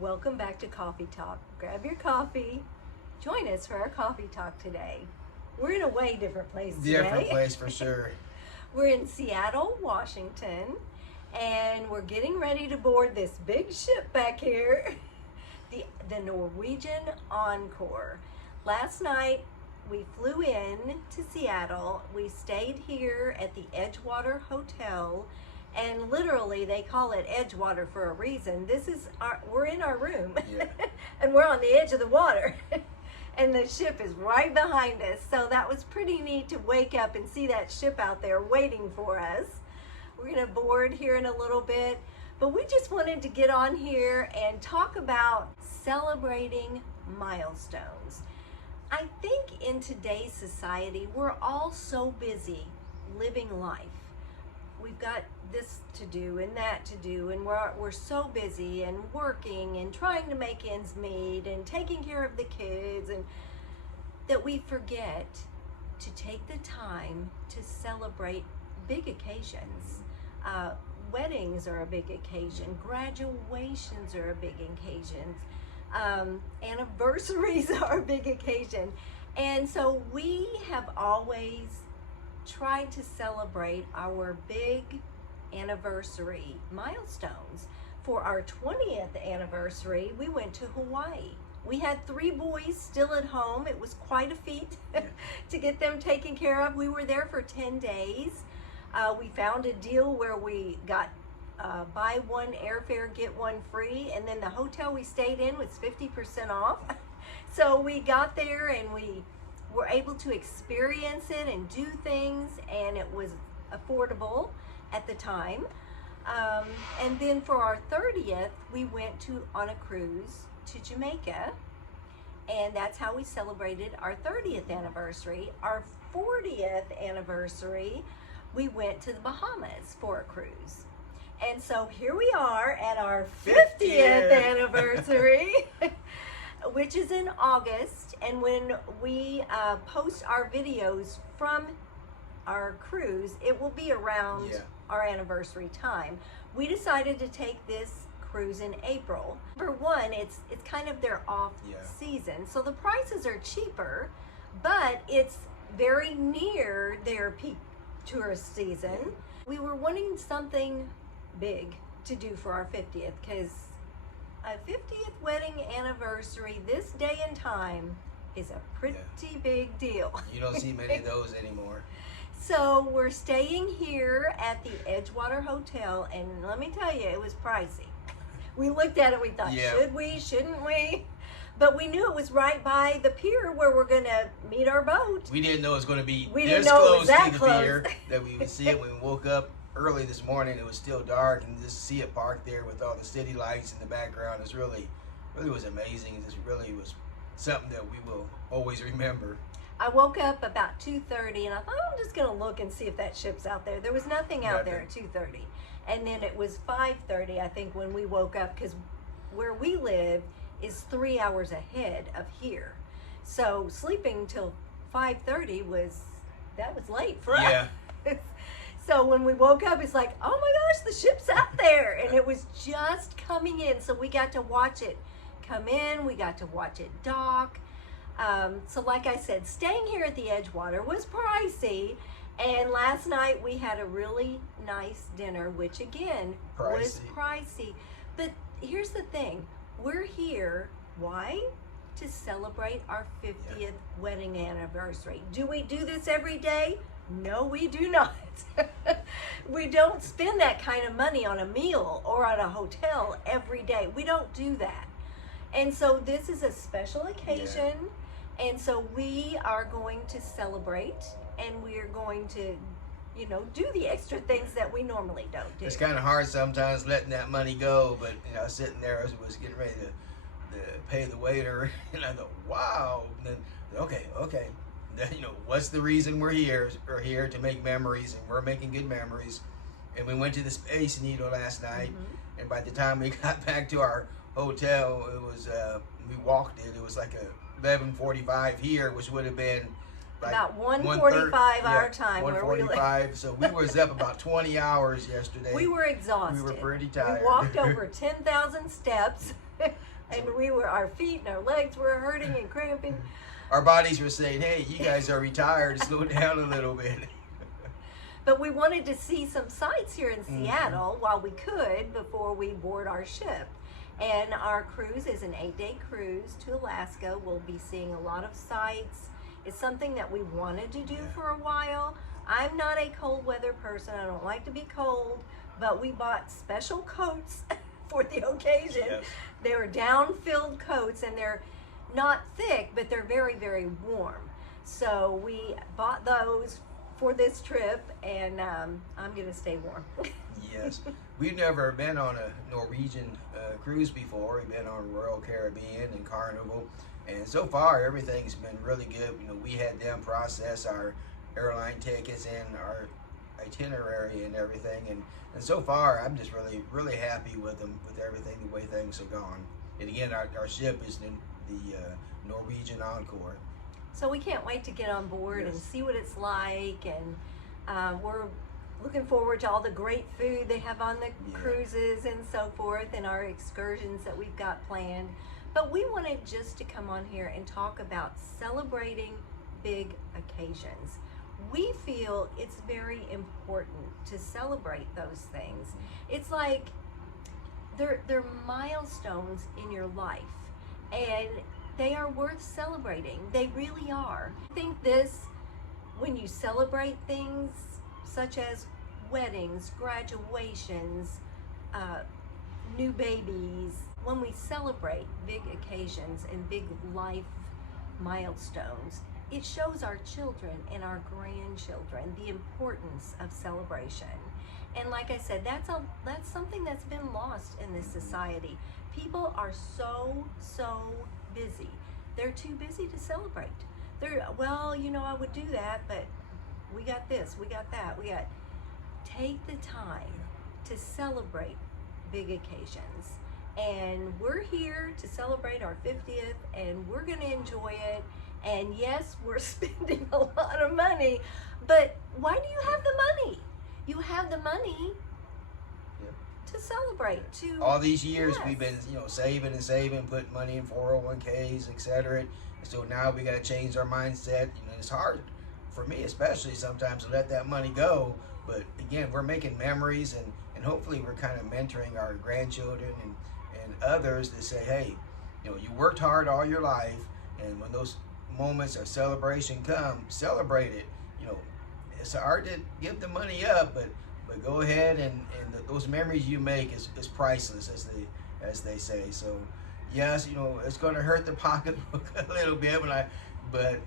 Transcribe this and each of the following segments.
Welcome back to Coffee Talk. Grab your coffee. Join us for our coffee talk today. We're in a way different place today. Different place for sure. We're in Seattle, Washington, and we're getting ready to board this big ship back here, the Norwegian Encore. Last night, we flew in to Seattle. We stayed here at the Edgewater Hotel, and literally they call it Edgewater for a reason. We're in our room, Yeah. and we're on the edge of the water, and the ship is right behind us. So that was pretty neat to wake up and see that ship out there waiting for us. We're gonna board here in a little bit, but we just wanted to get on here and talk about celebrating milestones. I think in today's society, we're all so busy living life. We've got this to do and that to do, and we're so busy and working and trying to make ends meet and taking care of the kids, and that we forget to take the time to celebrate big occasions. Weddings are a big occasion. Graduations are a big occasion. Anniversaries are a big occasion. And so we have always tried to celebrate our big anniversary milestones. For our 20th anniversary, we went to Hawaii. We had 3 boys still at home. It was quite a feat to get them taken care of. We were there for 10 days. We found a deal where we got buy one airfare, get one free, and then the hotel we stayed in was 50% off. So we got there and we were able to experience it and do things, and it was affordable at the time. And then for our 30th, we went on a cruise to Jamaica, and that's how we celebrated our 30th anniversary. Our 40th anniversary, we went to the Bahamas for a cruise. And so here we are at our 50th anniversary, which is in August. And when we post our videos from our cruise, it will be around our anniversary time. We decided to take this cruise in April. For one, it's kind of their off season, so the prices are cheaper, but it's very near their peak tourist season. We were wanting something big to do for our 50th, because a 50th wedding anniversary this day and time is a pretty big deal. You don't see many of those anymore. So we're staying here at the Edgewater Hotel, and let me tell you, it was pricey. We looked at it, we thought, should we, shouldn't we? But we knew it was right by the pier where we're gonna meet our boat. We didn't know it was going to be We this didn't know it close was that to the close. pier that we would see it. When we woke up early this morning, it was still dark, and just see it parked there with all the city lights in the background is really was amazing. It just really was something that we will always remember. I woke up about 2:30, and I thought, I'm just gonna look and see if that ship's out there. There was nothing out there at 2:30. And then it was 5:30, I think, when we woke up, because where we live is 3 hours ahead of here. So sleeping till 5:30 was late for us. So when we woke up, it's like, oh my gosh, the ship's out there. And it was just coming in. So we got to watch it come in. We got to watch it dock. So like I said, staying here at the Edgewater was pricey. And last night we had a really nice dinner, which again was pricey. But here's the thing. We're here, why? To celebrate our 50th wedding anniversary. Do we do this every day? No, we do not. We don't spend that kind of money on a meal or on a hotel every day. We don't do that. And so this is a special occasion. And so we are going to celebrate, and we are going to, do the extra things that we normally don't do. It's kind of hard sometimes letting that money go, but sitting there as I was getting ready to pay the waiter, and I thought, wow. And then okay. Then, what's the reason we're here? We're here to make memories, and we're making good memories. And we went to the Space Needle last night, and by the time we got back to our hotel, it was we walked it. It was like 11:45 here, which would have been like about 1:45 our time. 1:45. So we was up about 20 hours yesterday. We were exhausted. We were pretty tired. We walked over 10,000 steps. And our feet and our legs were hurting and cramping. Our bodies were saying, hey, you guys are retired, slow down a little bit. But we wanted to see some sights here in Seattle while we could before we board our ship. And our cruise is an 8-day cruise to Alaska. We'll be seeing a lot of sights. It's something that we wanted to do for a while. I'm not a cold weather person. I don't like to be cold, but we bought special coats for the occasion. Yes. They're down-filled coats, and they're not thick, but they're very, very warm. So we bought those for this trip, and I'm gonna stay warm. Yes, we've never been on a Norwegian cruise before. We've been on Royal Caribbean and Carnival, and so far everything's been really good. You know, we had them process our airline tickets and our itinerary and everything, and so far I'm just really happy with them, with everything, the way things have gone. And again, our ship is in the Norwegian Encore. So we can't wait to get on board and see what it's like, and we're looking forward to all the great food they have on the cruises and so forth, and our excursions that we've got planned. But we wanted just to come on here and talk about celebrating big occasions. We feel it's very important to celebrate those things. It's like they're milestones in your life, and they are worth celebrating. They really are. I think when you celebrate things such as weddings, graduations, new babies, when we celebrate big occasions and big life milestones, it shows our children and our grandchildren the importance of celebration. And like I said, that's something that's been lost in this society. People are so busy. They're too busy to celebrate. Well, you know, I would do that, but we got this, we got that, take the time to celebrate big occasions. And we're here to celebrate our 50th, and we're gonna enjoy it. And yes, we're spending a lot of money, but why do you have the money? You have the money to celebrate. All these years we've been, saving and saving, putting money in 401ks, etc. And so now we got to change our mindset. It's hard for me, especially sometimes, to let that money go. But again, we're making memories, and hopefully we're kind of mentoring our grandchildren and others to say, hey, you worked hard all your life, and when those moments of celebration come, celebrate it. It's hard to give the money up, but go ahead, and those memories you make is priceless, as they say. So yes, it's going to hurt the pocketbook a little bit, but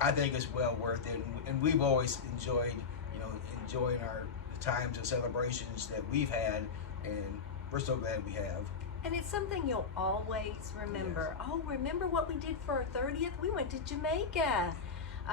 I think it's well worth it, and we've always enjoying our times of celebrations that we've had, and we're so glad we have. And it's something you'll always remember. Yes. Oh, remember what we did for our 30th? We went to Jamaica.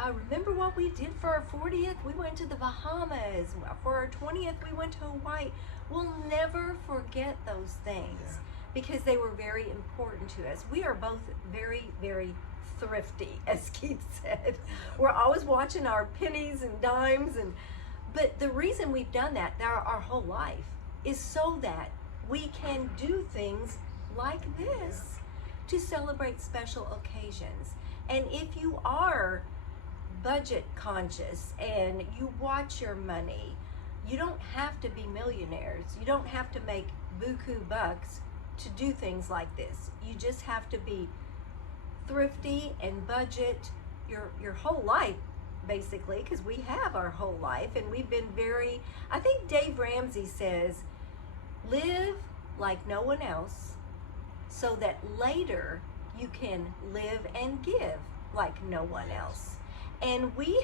Remember what we did for our 40th? We went to the Bahamas. For our 20th, we went to Hawaii. We'll never forget those things because they were very important to us. We are both very, very thrifty, as Keith said. We're always watching our pennies and dimes, but the reason we've done that our whole life is so that we can do things like this to celebrate special occasions. And if you are budget conscious and you watch your money, you don't have to be millionaires. You don't have to make buku bucks to do things like this. You just have to be thrifty and budget your whole life, basically, because we have our whole life, and we've been I think Dave Ramsey says, live like no one else so that later you can live and give like no one else. And we've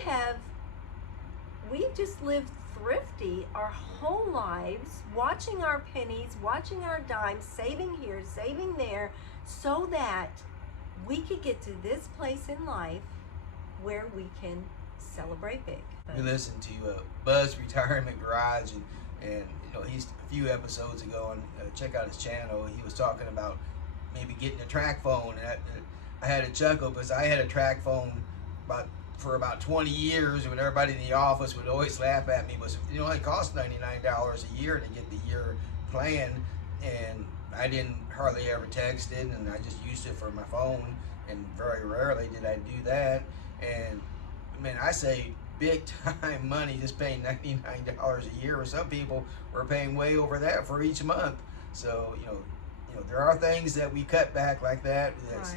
just lived thrifty our whole lives, watching our pennies, watching our dimes, saving here, saving there, so that we could get to this place in life where we can celebrate big. We listened to Buzz Retirement Garage, and he's a few episodes ago, and check out his channel. He was talking about maybe getting a track phone, and I had a chuckle because I had a track phone for about 20 years, when everybody in the office would always laugh at me. But it cost $99 a year to get the year plan, and I didn't hardly ever text it, and I just used it for my phone, and very rarely did I do that. And I mean, I say big time money just paying $99 a year, or some people were paying way over that for each month. So there are things that we cut back like that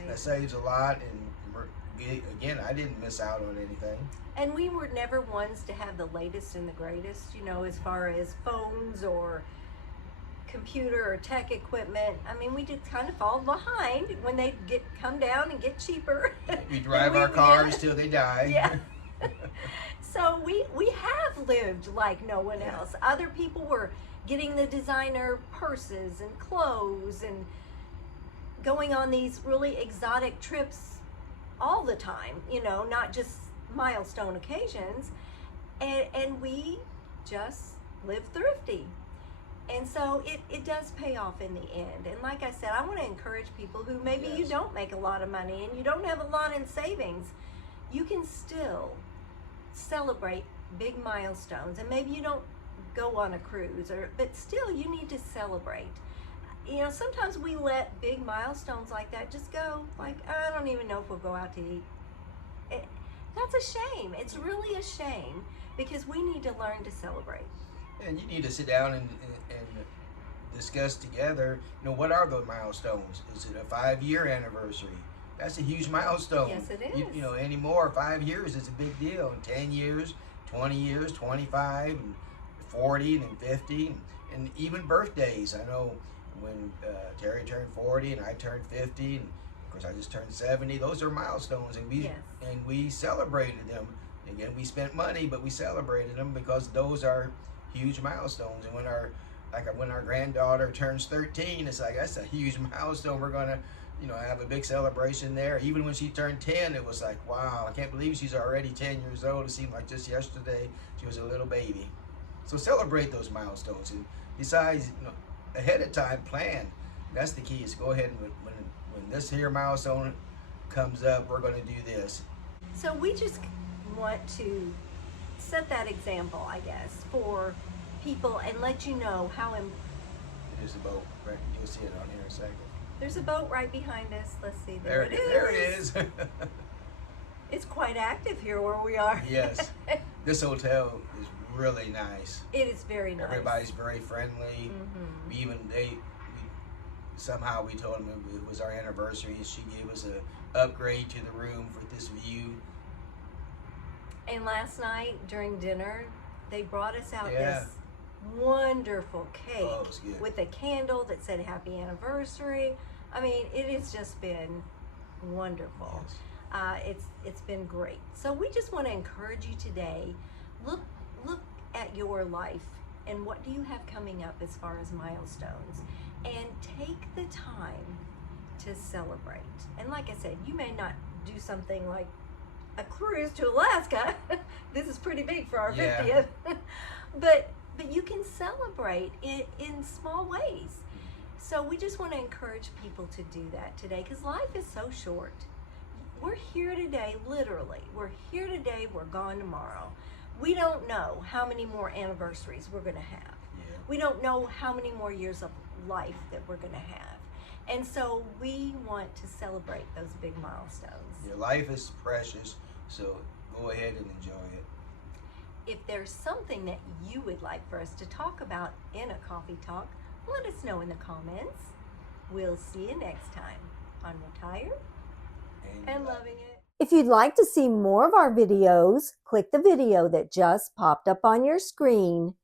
that saves a lot, and again, I didn't miss out on anything. And we were never ones to have the latest and the greatest, as far as phones or computer or tech equipment. I mean, we did kind of fall behind when they come down and get cheaper. We drive our cars till they die. Yeah. So we have lived like no one else. Other people were getting the designer purses and clothes and going on these really exotic trips all the time, not just milestone occasions. And we just live thrifty. And so it does pay off in the end. And like I said, I want to encourage people who maybe you don't make a lot of money and you don't have a lot in savings. You can still celebrate big milestones. And maybe you don't go on a cruise, but still you need to celebrate. Sometimes we let big milestones like that just go, like, I don't even know if we'll go out to eat. That's a shame. It's really a shame, because we need to learn to celebrate. And you need to sit down and discuss together, what are the milestones? Is it a 5-year anniversary? That's a huge milestone. Yes, it is. Anymore, 5 years is a big deal. And 10 years, 20 years, 25, and 40, and 50, and even birthdays. I know when Terri turned 40 and I turned 50, and of course I just turned 70. Those are milestones, and we celebrated them. Again, we spent money, but we celebrated them because those are huge milestones. And when our granddaughter turns 13, it's like, that's a huge milestone. We're gonna have a big celebration there. Even when she turned 10, it was like, wow, I can't believe she's already 10 years old. It seemed like just yesterday she was a little baby. So celebrate those milestones, and besides, ahead of time, plan. That's the key, is go ahead and when this here milestone comes up, we're going to do this. So we just want to set that example, I guess, for people, and let you know how There's a boat, right? You'll see it on here in a second. There's a boat right behind us. Let's see. There it is. It's quite active here where we are. Yes. This hotel is really nice. It is very nice. Everybody's very friendly. Mm-hmm. Somehow we told them it was our anniversary. She gave us a upgrade to the room for this view. And last night during dinner, they brought us out this wonderful cake with a candle that said happy anniversary. I mean, it has just been wonderful. Yes. It's been great. So we just want to encourage you today. Look at your life and what do you have coming up as far as milestones, and take the time to celebrate. And like I said, you may not do something like a cruise to Alaska. This is pretty big for our 50th. But you can celebrate it in small ways. So we just want to encourage people to do that today, because life is so short. We're here today, literally. We're here today, we're gone tomorrow. We don't know how many more anniversaries we're going to have. Yeah. We don't know how many more years of life that we're going to have. And so we want to celebrate those big milestones. Your life is precious, so go ahead and enjoy it. If there's something that you would like for us to talk about in a coffee talk, let us know in the comments. We'll see you next time on Retired and Loving It. If you'd like to see more of our videos, click the video that just popped up on your screen.